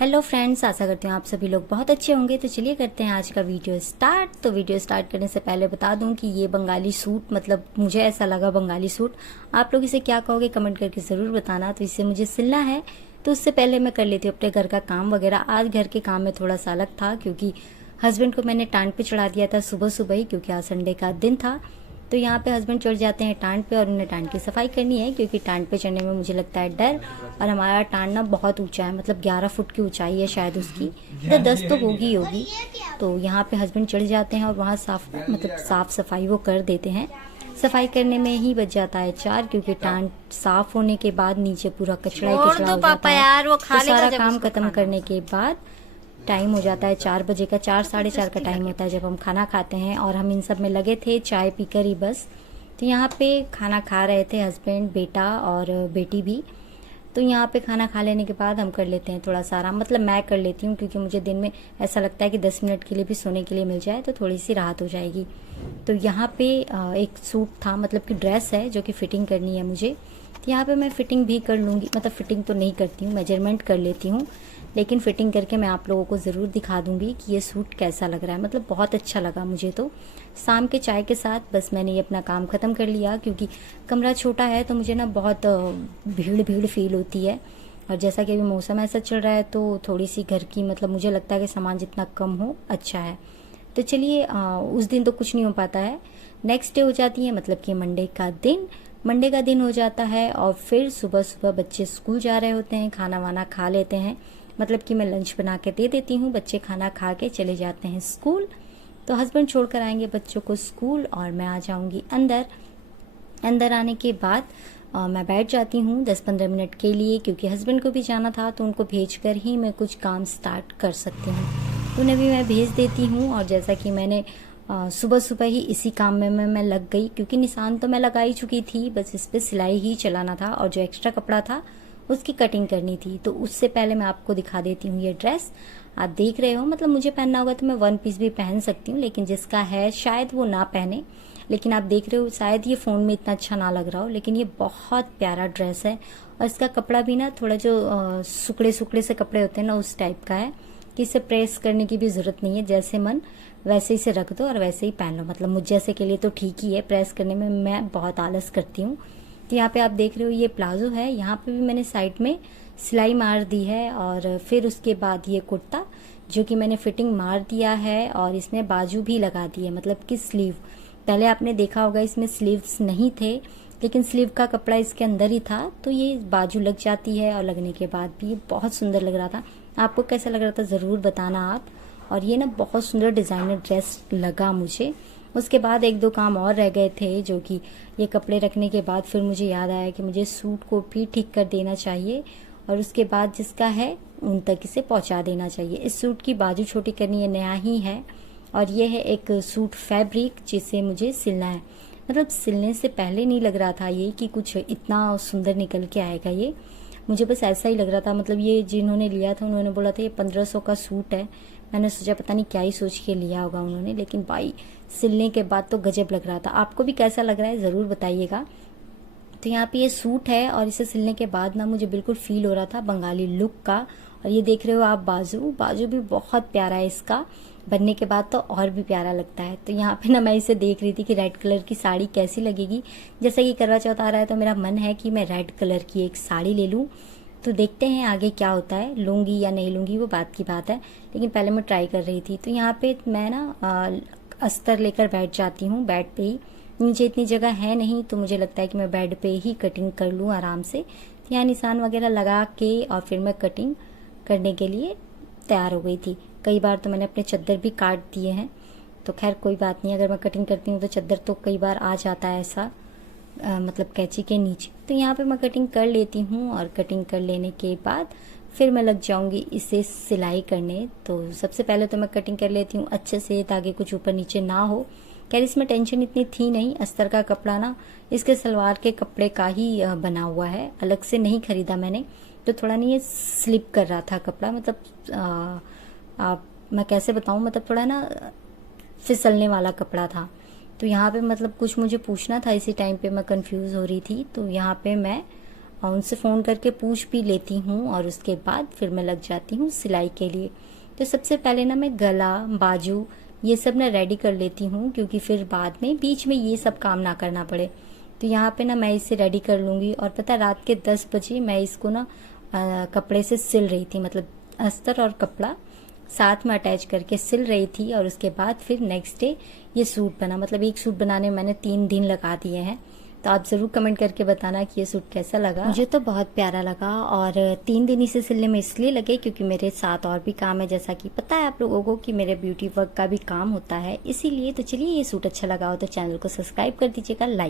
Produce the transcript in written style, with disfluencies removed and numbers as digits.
Hello friends, आशा करती हूँ आप सभी लोग बहुत अच्छे होंगे। तो चलिए करते हैं आज का वीडियो स्टार्ट। तो वीडियो स्टार्ट करने से पहले बता दूं कि ये बंगाली सूट, मतलब मुझे ऐसा लगा बंगाली सूट, आप लोग इसे क्या कहोगे कमेंट करके ज़रूर बताना। तो इसे मुझे सिलना है, तो उससे पहले मैं कर लेती हूँ अपने घर का काम वगैरह। आज घर के काम में थोड़ा सा अलग था क्योंकि हस्बैंड को मैंने टांट पे चढ़ा दिया था सुबह सुबह ही, क्योंकि आज संडे का दिन था। तो यहाँ पे हस्बैंड चढ़ जाते हैं टांट पे और उन्हें टांट की सफाई करनी है, क्योंकि टांट पे चढ़ने में मुझे लगता है डर। और हमारा टांट ना बहुत ऊंचा है, मतलब 11 फुट की ऊंचाई है शायद उसकी, तो 10 तो होगी। तो यहाँ पे हस्बैंड चढ़ जाते हैं और वहाँ साफ सफाई वो कर देते हैं। सफाई करने में ही बच जाता है 4, क्योंकि टांट साफ होने के बाद नीचे पूरा कचड़ा ही कचड़ा हो जाता है। तो सारा काम खत्म करने के बाद टाइम हो जाता है 4 बजे का, 4 साढ़े 4 का टाइम होता है जब हम खाना खाते हैं। और हम इन सब में लगे थे चाय पीकर ही बस। तो यहाँ पे खाना खा रहे थे हस्बैंड, बेटा और बेटी भी। तो यहाँ पे खाना खा लेने के बाद हम कर लेते हैं थोड़ा सा आराम, मतलब मैं कर लेती हूँ, क्योंकि मुझे दिन में ऐसा लगता है कि 10 मिनट के लिए भी सोने के लिए मिल जाए तो थोड़ी सी राहत हो जाएगी। तो यहाँ पे एक सूट था, मतलब कि ड्रेस है जो कि फिटिंग करनी है मुझे। तो यहाँ पे मैं फिटिंग भी कर लूँगी, मतलब फिटिंग तो नहीं करती हूँ, मेजरमेंट कर लेती हूँ, लेकिन फिटिंग करके मैं आप लोगों को ज़रूर दिखा दूंगी कि ये सूट कैसा लग रहा है। मतलब बहुत अच्छा लगा मुझे। तो शाम के चाय के साथ बस मैंने ये अपना काम ख़त्म कर लिया, क्योंकि कमरा छोटा है तो मुझे ना बहुत भीड़ भीड़ फील होती है। और जैसा कि अभी मौसम ऐसा चल रहा है तो थोड़ी सी घर की, मतलब मुझे लगता है कि सामान जितना कम हो अच्छा है। तो चलिए, उस दिन तो कुछ नहीं हो पाता है। नेक्स्ट डे हो जाती है, मतलब कि मंडे का दिन हो जाता है। और फिर सुबह सुबह बच्चे स्कूल जा रहे होते हैं, खाना वाना खा लेते हैं, मतलब कि मैं लंच बना के दे देती हूँ, बच्चे खाना खा के चले जाते हैं स्कूल। तो हस्बैंड छोड़कर आएंगे बच्चों को स्कूल और मैं आ जाऊंगी अंदर। अंदर आने के बाद मैं बैठ जाती हूँ 10-15 मिनट के लिए, क्योंकि हस्बैंड को भी जाना था तो उनको भेजकर ही मैं कुछ काम स्टार्ट कर सकती हूँ। तो उन्हें भी मैं भेज देती हूँ। और जैसा कि मैंने सुबह सुबह ही इसी काम में मैं लग गई, क्योंकि निशान तो मैं लगा ही चुकी थी, बस इस पर सिलाई ही चलाना था और जो एक्स्ट्रा कपड़ा था उसकी कटिंग करनी थी। तो उससे पहले मैं आपको दिखा देती हूँ ये ड्रेस। आप देख रहे हो, मतलब मुझे पहनना होगा तो मैं 1 पीस भी पहन सकती हूँ, लेकिन जिसका है शायद वो ना पहने। लेकिन आप देख रहे हो, शायद ये फ़ोन में इतना अच्छा ना लग रहा हो, लेकिन ये बहुत प्यारा ड्रेस है। और इसका कपड़ा भी ना थोड़ा जो सुकड़े सुकड़े से कपड़े होते हैं ना, उस टाइप का है कि इसे प्रेस करने की भी ज़रूरत नहीं है। जैसे मन वैसे इसे रख दो और वैसे ही पहन लो। मतलब मुझ जैसे के लिए तो ठीक ही है, प्रेस करने में मैं बहुत आलस करती हूँ। तो यहाँ पे आप देख रहे हो ये प्लाजो है, यहाँ पे भी मैंने साइड में सिलाई मार दी है। और फिर उसके बाद ये कुर्ता जो कि मैंने फिटिंग मार दिया है, और इसमें बाजू भी लगा दी है, मतलब कि स्लीव। पहले आपने देखा होगा इसमें स्लीव्स नहीं थे, लेकिन स्लीव का कपड़ा इसके अंदर ही था, तो ये बाजू लग जाती है। और लगने के बाद भी बहुत सुंदर लग रहा था। आपको कैसा लग रहा था ज़रूर बताना आप। और ये ना बहुत सुंदर डिज़ाइनर ड्रेस लगा मुझे। उसके बाद 1-2 काम और रह गए थे, जो कि ये कपड़े रखने के बाद फिर मुझे याद आया कि मुझे सूट को भी ठीक कर देना चाहिए, और उसके बाद जिसका है उन तक इसे पहुंचा देना चाहिए। इस सूट की बाजू छोटी करनी है, नया ही है। और ये है एक सूट फैब्रिक जिसे मुझे सिलना है। मतलब सिलने से पहले नहीं लग रहा था ये कि कुछ इतना सुंदर निकल के आएगा। ये मुझे बस ऐसा ही लग रहा था। मतलब ये जिन्होंने लिया था उन्होंने बोला था ये 1500 का सूट है। मैंने सोचा पता नहीं क्या ही सोच के लिया होगा उन्होंने, लेकिन भाई सिलने के बाद तो गजब लग रहा था। आपको भी कैसा लग रहा है ज़रूर बताइएगा। तो यहाँ पे ये सूट है, और इसे सिलने के बाद ना मुझे बिल्कुल फील हो रहा था बंगाली लुक का। और ये देख रहे हो आप, बाजू भी बहुत प्यारा है इसका। बनने के बाद तो और भी प्यारा लगता है। तो यहाँ पे ना मैं इसे देख रही थी कि रेड कलर की साड़ी कैसी लगेगी। जैसा कि करवा चौथ आ रहा है तो मेरा मन है कि मैं रेड कलर की एक साड़ी ले लूँ। तो देखते हैं आगे क्या होता है, लूँगी या नहीं लूँगी वो बात की बात है, लेकिन पहले मैं ट्राई कर रही थी। तो यहाँ पे मैं ना अस्तर लेकर बैठ जाती हूँ बेड पे ही। नीचे इतनी जगह है नहीं, तो मुझे लगता है कि मैं बेड पे ही कटिंग कर लूँ आराम से। तो यहाँ निशान वगैरह लगा के और फिर मैं कटिंग करने के लिए तैयार हो गई थी। कई बार तो मैंने अपने चद्दर भी काट दिए हैं। तो खैर कोई बात नहीं, अगर मैं कटिंग करती हूँ तो चद्दर तो कई बार आ जाता है ऐसा, मतलब कैंची के नीचे। तो यहाँ पे मैं कटिंग कर लेती हूँ, और कटिंग कर लेने के बाद फिर मैं लग जाऊँगी इसे सिलाई करने। तो सबसे पहले तो मैं कटिंग कर लेती हूँ अच्छे से, ताकि कुछ ऊपर नीचे ना हो। खैर इसमें टेंशन इतनी थी नहीं, अस्तर का कपड़ा ना इसके सलवार के कपड़े का ही बना हुआ है, अलग से नहीं खरीदा मैंने। तो थोड़ा नहीं ये स्लिप कर रहा था कपड़ा, मतलब मैं कैसे बताऊँ, मतलब थोड़ा ना फिसलने वाला कपड़ा था। तो यहाँ पे मतलब कुछ मुझे पूछना था, इसी टाइम पे मैं कंफ्यूज हो रही थी। तो यहाँ पे मैं और उनसे फ़ोन करके पूछ भी लेती हूँ और उसके बाद फिर मैं लग जाती हूँ सिलाई के लिए। तो सबसे पहले ना मैं गला, बाजू ये सब ना रेडी कर लेती हूँ, क्योंकि फिर बाद में बीच में ये सब काम ना करना पड़े। तो यहाँ पे ना मैं इसे रेडी कर लूँगी। और पता रात के 10 बजे मैं इसको ना कपड़े से सिल रही थी, मतलब अस्तर और कपड़ा साथ में अटैच करके सिल रही थी। और उसके बाद फिर नेक्स्ट डे ये सूट बना, मतलब एक सूट बनाने में मैंने 3 दिन लगा दिए हैं। तो आप ज़रूर कमेंट करके बताना कि ये सूट कैसा लगा। मुझे तो बहुत प्यारा लगा, और 3 दिन इसे सिलने में इसलिए लगे क्योंकि मेरे साथ और भी काम है, जैसा कि पता है आप लोगों को कि मेरे ब्यूटी वर्क का भी काम होता है, इसीलिए। तो चलिए, ये सूट अच्छा लगा हो तो चैनल को सब्सक्राइब कर दीजिएगा, लाइक